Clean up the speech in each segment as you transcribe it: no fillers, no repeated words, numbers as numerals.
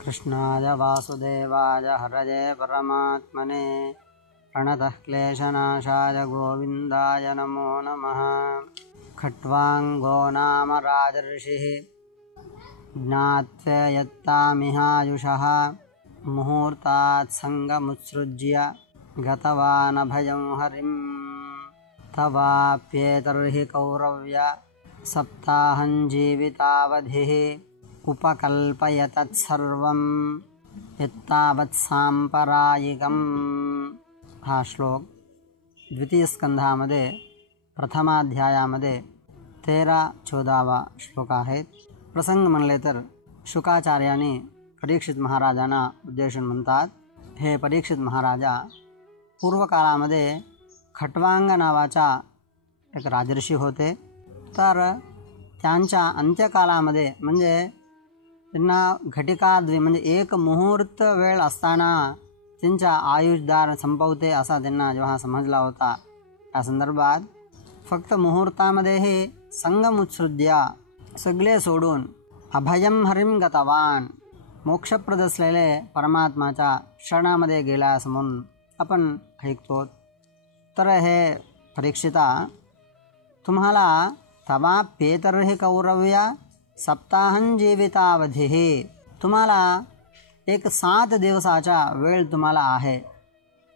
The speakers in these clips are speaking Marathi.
कृष्णाय वासुदेवाय हरये परमात्मने प्रणतः क्लेशनाशाय गोविन्दाय नमो नमः। खट्वांगो नाम राजर्षिः ज्ञात्वा यत्तामिहायुषः मुहूर्तात् संगमुत्सृज्य गतवान् अभयं हरिं। तवाप्येतर्हि कौरव्य सप्ताहं जीवितावधिः उपकल्पय तत्सर्वं यत्तावत् सांपरायिकम्। हा श्लोक द्वितीय स्कंधामध्ये प्रथमाध्यायामध्ये 13-14 श्लोक आहेत. प्रसंग म्हणले तर शुकाचार्याने परीक्षित महाराजांना उद्देशून म्हणतात, हे परीक्षित महाराजा, पूर्वकाळामध्ये खट्वांग नावाचा एक राजर्षी होते. तर त्यांच्या अंत्यकालामध्ये म्हणजे त्यांना घटिकाद्वी म्हणजे एक मुहूर्त वेळ असताना त्यांचा आयुष्यदार संपवते असा त्यांना जेव्हा समजला होता, त्या संदर्भात फक्त मुहूर्तामध्ये हे संगमुत्सृज्य सगळे सोडून अभयं हरिं गतवान मोक्षप्रद असलेले परमात्माच्या शरणामध्ये गेला असं म्हणून आपण ऐकतो. तर हे परीक्षिता, तुम्हाला तवाप्येतर्हि कौरव्य सप्ताहं जीवितावधिः, तुम्हाला एक 7 दिवसाचा वेळ तुम्हाला आहे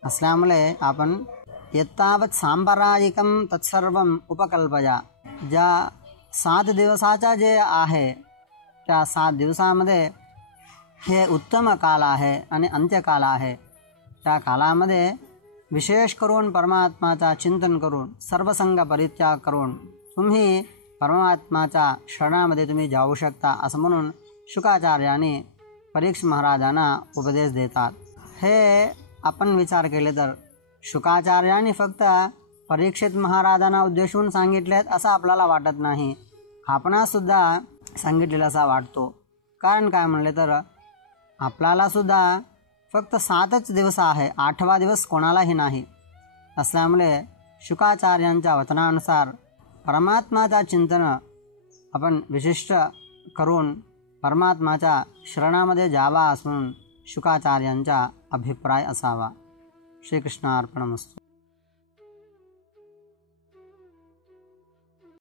असल्यामुळे आपण यत्तावत् सांपरायिकं तत्सर्वं उपकल्पया, ज्या 7 दिवसाचा जे आहे त्या 7 दिवसामध्ये हे उत्तम काल आहे आणि अंत्यकाल आहे. त्या कालामध्ये विशेष करून परमात्माचा चिंतन करून सर्वसंग परित्याग करून तुम्ही परमात्माच्या शरणामध्ये तुम्ही जाऊ शकता असं म्हणून शुकाचार्याने परीक्षित महाराजांना उपदेश देतात. हे आपण विचार केले तर शुकाचार्याने फक्त परीक्षित महाराजांना उद्देशून सांगितले असं आपल्याला वाटत नाही, आपणासुद्धा सांगितलेलं असा वाटतो. कारण काय म्हणले तर आपल्याला सुद्धा फक्त 7च दिवस आहे, 8वा दिवस कोणालाही नाही. असल्यामुळे शुकाचार्यांच्या वचनानुसार परमात्माचा चिंतन आपण विशिष्ट करून परमात्माच्या शरणामध्ये जावा असून शुकाचार्यांचा अभिप्राय असावा. श्रीकृष्णार्पणमस्तु.